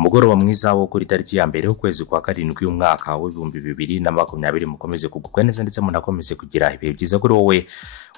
umugoroba mwiza wo kuri tariki ya mbere ukwezi kwa karindwi umwaka w'ibihumbi 2020 mukomeze kugubwa neza ndetse munakomeze kugira ibihe byiza kuri wowe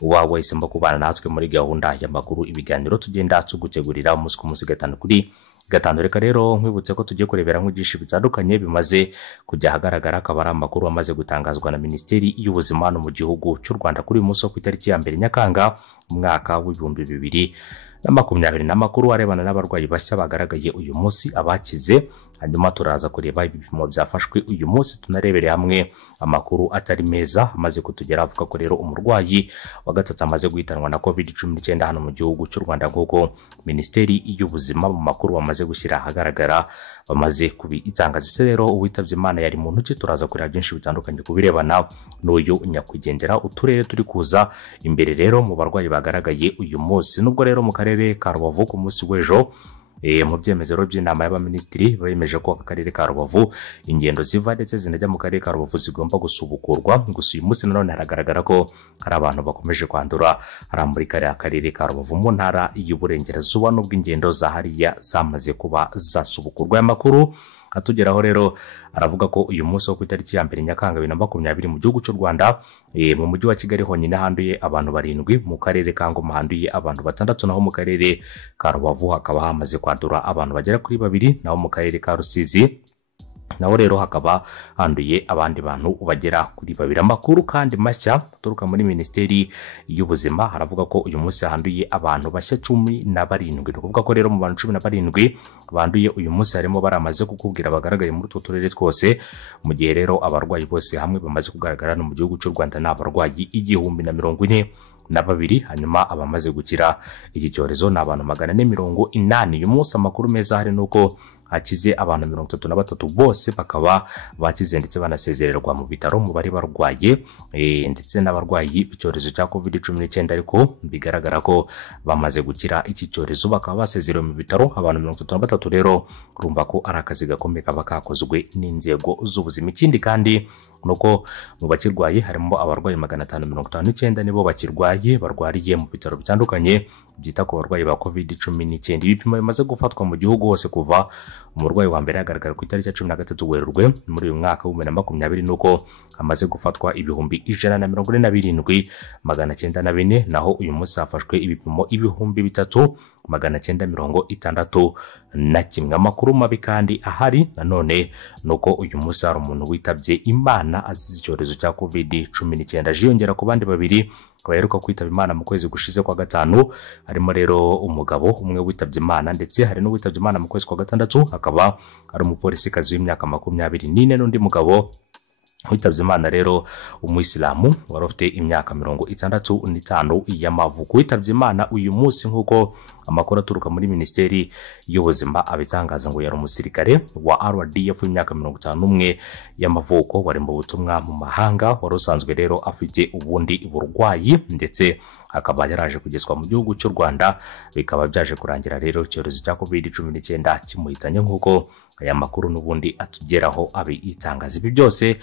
wawe isemba kubana natwe muri gahunda y'amakuru ibiganiro tugenda tugutegurira umunsi ku munsi gatanu kuri gatanu. Reka rero nkwibutse ko tugiye kurebera nk'ibyinshi bitandukanye bimaze kujya hagaragara akaba ari amakuru amaze gutangazwa na Minisiteri y'Ubuzima no mu gihugu cy'u Rwanda kuri uyu munsi wo ku itariki ya mbere Nyakanga umwaka w'ibihumbi 2020 n'amakuru arebana n'abarwayi bashya bagaragaye uyu munsi abakize. Hanyuma turaza kureba ibipimo byafashwe uyu munsi tunarebere hamwe amakuru atari meza amaze kutugera avuga ko rero umurwayi wa gatatu amaze guhitanwa na COVID-19 hano mu gihugu cy'u Rwanda nk'uko Minisiteri y'Ubuzima mu makuru bamaze gushyira ahagaragara bamaze kubitangaza. Ese rero uwitabye Imana yari mu ntoki, turaza kureba byinshi bitandukanye kubirebana n'uyu nyakwigendera, uturere turi kuza imbere rero mu barwayi bagaragaye uyu munsi. Nubwo rero mu karere ka Rubavu ku munsi w'ejo mu byemezo by'inama y'abaminisitiri bemeje ko akarere ka Rubavu ingendo ziva ndetse zinajya mu karere ka Rubavu zigomba gusubukurwa. Gusa uyu munsi nanone haragaragara ko hari abantu bakomeje kwandura muri kariya karere ka Rubavu mu ntara y'Uburengerazuba n'ubwo ingendo za hariya zamaze kuba zasubukurwa. Aya makuru atugeraho rero aravuga ko uyu munsi wo ku itariki ya mbere Nyakanga 2020 mu gihugu cy'u Rwanda mu mujyi wa Kigali honyine handuye abantu 7, mu karere ka Ngoma handuye abantu 6, naho mu karere ka Rubavu hakaba hamaze kwandura abantu bagera kuri 2, naho mu karere ka Rusizi naho rero hakaba handuye abandi bantu bagera kuri 2. Amakuru kandi mashya aturuka muri Minisiteri y'Ubuzima haravuga ko uyu munsi handuye abantu bashya 17. Ni ukuvuga ko rero mu bantu 17 banduye uyu munsi harimo baramaze kukubwira bagaragaye muri utwo turere twose, mu gihe rero abarwayi bose hamwe bamaze kugaragara no mu gihugu cy'u Rwanda ni abarwayi 1042. Hanyuma abamaze gukira iki cyorezo ni abantu 480. Uyu munsi amakuru meza hari nuko hakize abantu 33 bose bakaba bakize ndetse banasezererwa mu bitaro mu bari barwaye ndetse n'abarwayi b'icyorezo cya COVID-19, ariko bigaragara ko bamaze gukira iki cyorezo bakaba basezerewe mu bitaro abantu 33. Rero urumva ko ari akazi gakomeye kaba kakozwe n'inzego z'ubuzima. Ikindi kandi nuko mu bakirwaye harimo abarwayi 559 nibo bakirwaye barwariye mu bitaro bitandukanye byita ku barwayi ba COVID-19. Ibipimo bimaze gufatwa mu gihugu hose kuva umurwayi wa mbere yagaragara ku itariki ya 13 Werurwe muri uyu mwaka wa 2020 nuko amaze gufatwa 147,904, naho uyu munsi hafashwe ibipimo 3,961. Amakuru mabi kandi ahari nanone nuko uyu munsi hari umuntu witabye Imana azize icyorezo cya COVID-19 ajiyongera ku bandi 2 baheruka kwitaba Imana mu kwezi gushize kwa gatanu. Harimo rero umugabo umwe witabye Imana ndetse hari n'uwitabye Imana mu kwezi kwa gatandatu, akaba ari umupolisikazi w'imyaka 24 n'undi mugabo witabye Imana rero umuyisilamu wari ufite imyaka 65 y'amavuko. Witabye Imana uyu munsi nk'uko amakuru aturuka muri Minisiteri y'Ubuzima abitangaza ngo yari umusirikare wa RDF w'imyaka 51 y'amavuko wari mu butumwa mu mahanga, wari usanzwe rero afite ubundi burwayi ndetse akaba yaraje kugezwa mu gihugu cy'u Rwanda, bikaba byaje kurangira rero icyorezo cya COVID-19 kimuhitanye nk'uko aya makuru n'ubundi atugeraho abitangaza. Ibi byose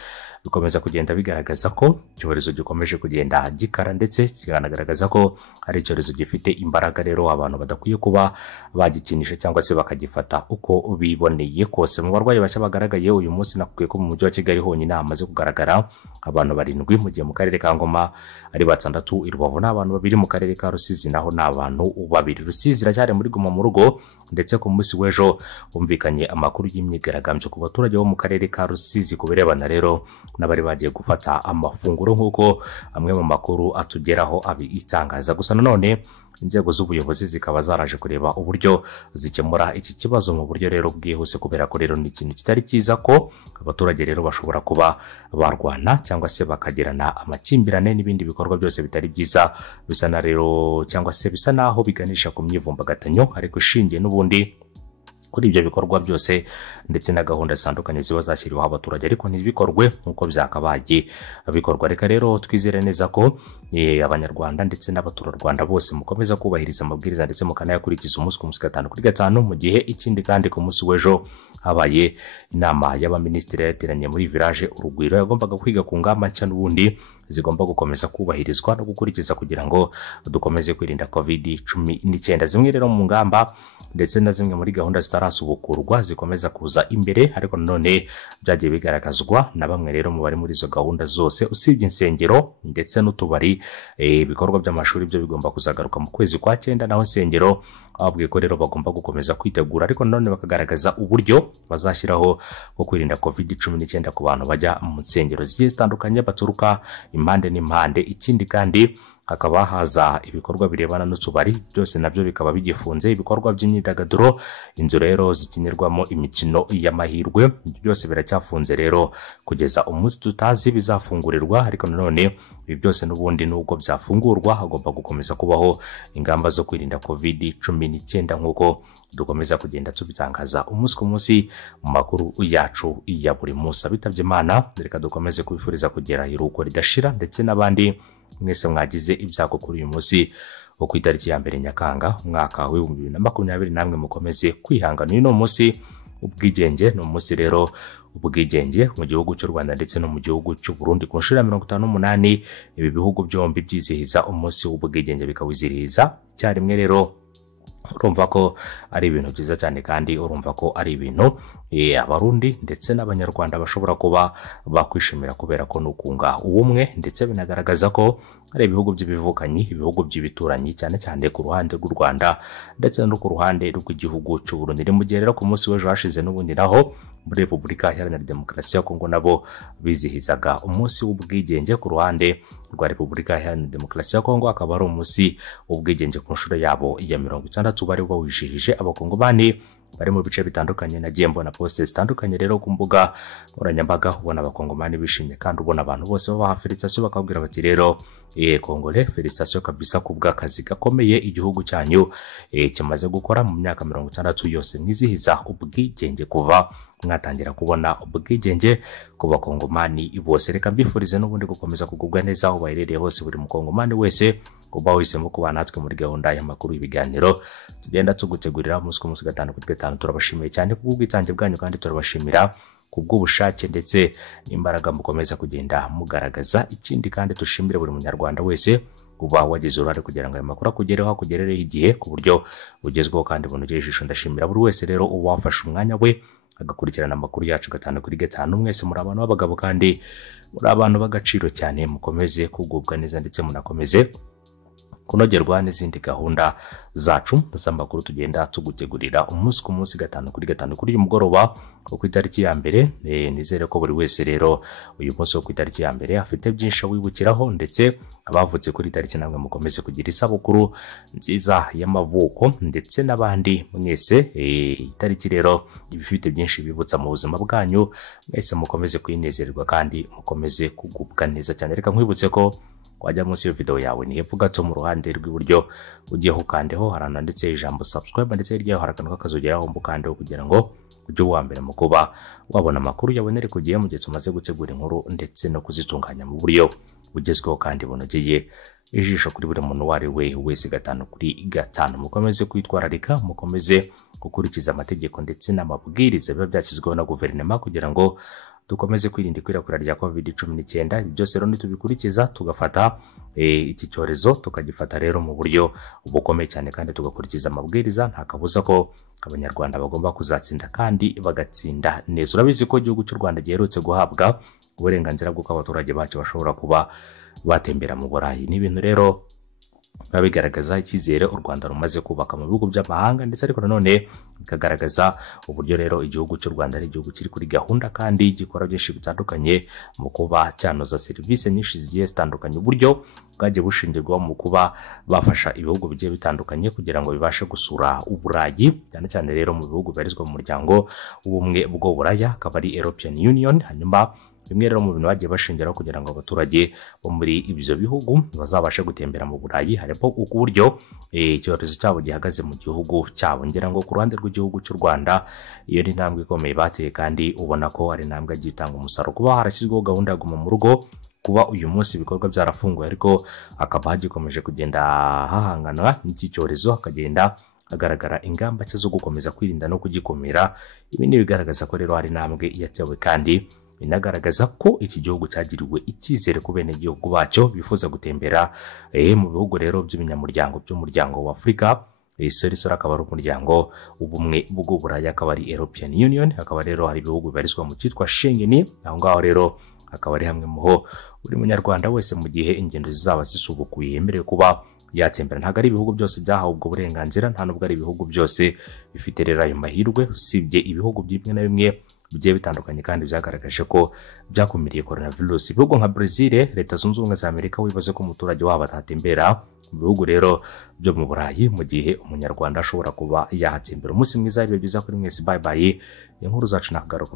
bikomeza kugenda bigaragaza ko icyorezo gikomeje kugenda gikara ndetse kikanagaragaza ko ari icyorezo gifite imbaraga, rero abantu badakwiye kuba bagikinisha cyangwa se bakagifata uko biboneye kose. Mu barwayi bashya bagaragaye uyu munsi nakubwiye ko mu mujyi wa Kigali honyine hamaze kugaragara abantu 7, mu gihe mu karere ka Ngoma ari 6, i Rubavu n'abantu 2, mu karere ka Rusizi naho n'abantu 2. Rusizi iracyari muri guma mu rugo ndetse ku munsi w'ejo humvikanye amakuru y'imyigaragambyo ku baturage bo mu karere ka Rusizi ku birebana rero n'abari bagiye gufata amafunguro nk'uko amwe mu makuru atugeraho abitangaza. Gusa nanone inzego z'ubuyobozi zikaba zaraje kureba uburyo zikemura iki kibazo mu buryo rero bwihuse, kubera ko rero ni ikintu kitari cyiza ko abaturage rero bashobora kuba barwana cyangwa se bakagirana amakimbirane n'ibindi bikorwa byose bitari byiza bisa na rero cyangwa se bisa naho biganisha ku myivumbagatanya, ariko ishingiye n'ubundi kuri ibyo bikorwa byose ndetse na gahunda zitandukanye ziba zashyiriweho abaturage, ariko ntibikorwe nk'uko byakabaye bikorwa. Reka rero twizere neza ko abanyarwanda ndetse n'abaturarwanda bose mukomeza kubahiriza amabwiriza ndetse mukanayakurikiza umunsi ku munsi gatanu kuri gatanu, mu gihe ikindi kandi ku munsi w'ejo habaye inama y'abaminisitiri yateranye muri village Urugwiro yagombaga kwiga ku ngamba nshya n'ubundi zigomba gukomeza kubahirizwa no gukurikiza kugira ngo dukomeze kwirinda COVID-19. Zimwe rero mu ngamba ndetse na zimwe muri gahunda zitarasubukurwa zikomeza kuza imbere, ariko nanone byagiye bigaragazwa na bamwe rero mu bari muri izo gahunda zose, usibye insengero ndetse n'utubari. Ibikorwa by'amashuri byo bigomba kuzagaruka mu kwezi kwa 9, naho insengero ababwiye ko rero bagomba gukomeza kwitegura, ariko nanone bakagaragaza uburyo bazashyiraho bwo kwirinda COVID-19 ku bantu bajya mu nsengero zigiye zitandukanye baturuka impande n'impande. Ikindi kandi hakaba haza ibikorwa birebana n'utubari, byose nabyo bikaba bigifunze. Ibikorwa by'imyidagaduro, inzu rero zikinirwamo imikino y'amahirwe, byose biracyafunze rero kugeza umunsi tutazi bizafungurirwa, ariko nanone ibi byose n'ubundi nubwo byafungurwa hagomba gukomeza kubaho ingamba zo kwirinda COVID-19 nk'uko dukomeza kugenda tubitangaza umunsi ku munsi mu makuru yacu ya buri munsi. Abitabye Imana, reka dukomeze kubifuriza kugera iruhuko ridashira, ndetse n'abandi mwese mwagize ibyago kuri uyu munsi wo ku itariki ya 1 Nyakanga umwaka wa 2020, namwe mukomeze kwihangana. Uyu ni umunsi ubwigenge, ni umunsi rero ubwigenge mu gihugu cy'u Rwanda ndetse no mu gihugu cy'u Burundi. Ku nshuro ya 58 ibi bihugu byombi byizihiza umunsi w'ubwigenge, bikawizihiriza cyarimwe. Rero urumva ko ari ibintu byiza cyane, kandi urumva ko ari ibintu abarundi ndetse n'abanyarwanda bashobora kuba bakwishimira, kubera ko nukunga ubumwe, ndetse binagaragaza ko ari ibihugu by'ibivukanyi, ibihugu by'ibituranyi, cyane cyane ku ruhande rw'u Rwanda ndetse no ku ruhande rw'igihugu cy'u Burundi. Ni mu gihe rero ku munsi w'ejo hashize n'ubundi naho muri Repubulika Iharanira Demokarasi ya Kongo nabo bizihizaga umunsi w'ubwigenge. Ku ruhande rwa Repubulika Iharanira Demokarasi ya Kongo akaba ari umunsi w'ubwigenge ku nshuro yabo ya 60 bari bawishihije abakongomani bari mu bice bitandukanye. Nagiye mbona poste zitandukanye rero ku mbuga nkoranyambaga, ubona abakongomani bishimye, kandi ubona abantu bose babaha felicitation, bakabwira bati rero Kongole, felicitation kabisa ku bw'akazi gakomeye igihugu cyanyu kimaze gukora mu myaka 60 yose mwizihiza ubwigenge kuva mwatangira kubona ubwigenge ku bakongomani bose. Reka mbifurize n'ubundi gukomeza kugubwa neza aho baherereye hose, buri mukongomani wese uba wahisemo kuba natwe muri gahunda y'amakuru y'ibiganiro tugenda tugutegurira umunsi ku munsi 5 kuri 5. Turabashimiye cyane kubw'ubwitange bwanyu, kandi turabashimira kubw'ubushake ndetse n'imbaraga mukomeza kugenda mugaragaza. Ikindi kandi dushimire buri munyarwanda wese uba wagize uruhare kugira ngo aya makuru akugereho, akugerereho igihe ku buryo bugezweho kandi bunogeye ijisho. Ndashimira buri wese rero uba wafashe umwanya we agakurikirana amakuru yacu 5 kuri 5. Mwese muri abantu b'abagabo kandi muri abantu b'agaciro cyane, mukomeze kugubwa neza ndetse munakomeze kunogerwa n'izindi gahunda zacu z'amakuru tugenda tugutegurira umunsi ku munsi 5 kuri 5 kuri uyu mugoroba wo ku itariki ya 1. Nizere ko buri wese rero uyu munsi wo ku itariki ya 1 afite byinshi wibukiraho, ndetse abavutse kuri itariki namwe mukomeze kugira isabukuru nziza y'amavuko, ndetse n'abandi mwese itariki rero ibifite byinshi bibutsa mu buzima bwanyu. Mwese mukomeze kwinezererwa kandi mukomeze kugubwa neza cyane. Reka nkwibutse ko wajya munsi yo video yawe ni hepfo gato mu ruhande rw'iburyo, ugiye ukandeho harana ndetse ijambo subscribe, ndetse hirya yaho harakana kakazogeraho mbukandeho kugira ngo ujye uwa mbere mu kuba wabona amakuru yabonere ku gihe mu gihe tumaze gutegura inkuru ndetse no kuzitunganya mu buryo bugezweho kandi bunogeye ijisho kuri buri muntu wari we wese 5 kuri 5. Mukomeze kwitwararika, mukomeze gukurikiza amategeko ndetse n'amabwiriza biba byashyizweho na guverinoma kugira ngo dukomeze kwirinda ikwirakwira rya COVID-19. Byose rero nitubikurikiza tugafata iki cyorezo tukagifata rero mu buryo bukomeye cyane, kandi tugakurikiza amabwiriza, nta kabuza ko abanyarwanda bagomba kuzatsinda kandi bagatsinda neza. Urabizi ko igihugu cy'u Rwanda giherutse guhabwa uburenganzira bw'uko abaturage bacu bashobora kuba batembera mu Burayi. Ni ibintu rero biba bigaragaza icyizere u Rwanda rumaze kubaka mu bihugu by'amahanga, ndetse ariko nanone bikagaragaza uburyo rero igihugu cy'u Rwanda ari igihugu kiri kuri gahunda kandi gikora byinshi bitandukanye mu kuba cyanoza serivisi nyinshi zigiye zitandukanye. Uburyo bwagiye bushingirwaho mu kuba bafasha ibihugu bigiye bitandukanye kugira ngo bibashe gusura Uburayi, cyane cyane rero mu bihugu bibarizwa mu muryango w'ubumwe bw'Uburaya, akaba ari European Union. Hanyuma bimwe rero mu bintu bagiye bashingiraho kugira ngo abaturage bo muri ibyo bihugu bazabashe gutembera mu Burayi, harimo uburyo icyorezo cyabo gihagaze mu gihugu cyabo. Ngira ngo ku ruhande rw'igihugu cy'u Rwanda iyo ni intambwe ikomeye bateye, kandi ubona ko ari intambwe igiye itanga umusaruro. Kuba harashyizweho gahunda ya guma mu rugo, kuba uyu munsi ibikorwa byarafunguye, ariko hakaba hagikomeje kugenda hahanganwa n'iki cyorezo, hakagenda hagaragara ingamba zo gukomeza kwirinda no kugikomera. Ibi ni bigaragaza ko rero hari intambwe yatewe kandi binagaragaza ko iki gihugu cyagiriwe icyizere ku bene gihugu bacyo bifuza gutembera mu bihugu rero by'umunyamuryango by'umuryango wa Afurika. Isorisora akaba ari umuryango ubumwe bw'Uburayi, akaba ari European Union, akaba rero hari ibihugu bibarizwa mu cyitwa Schengen. Aho ngaho rero akaba ari hamwe muho buri munyarwanda wese mu gihe ingendo zizaba zisubukuye yemerewe kuba yatsembera. Ntabwo ari ibihugu byose byahawe ubwo burenganzira, nta nubwo ari ibihugu byose bifite rero ayo mahirwe, usibye ibihugu bimwe na bimwe bigiye bitandukanye kandi byagaragaje ko byakumiriye coronavirus. Ibihugu nka Brazil, Leta Zunze Ubumwe za Amerika wibaze ko umuturage wabo atatembera mu bihugu rero byo mu Burayi, mu gihe umunyarwanda ashobora kuba yahatsembera. Umunsi mwiza, ibihe byiza kuri mwese, bye bye. Inkuru zacu nakagaruka.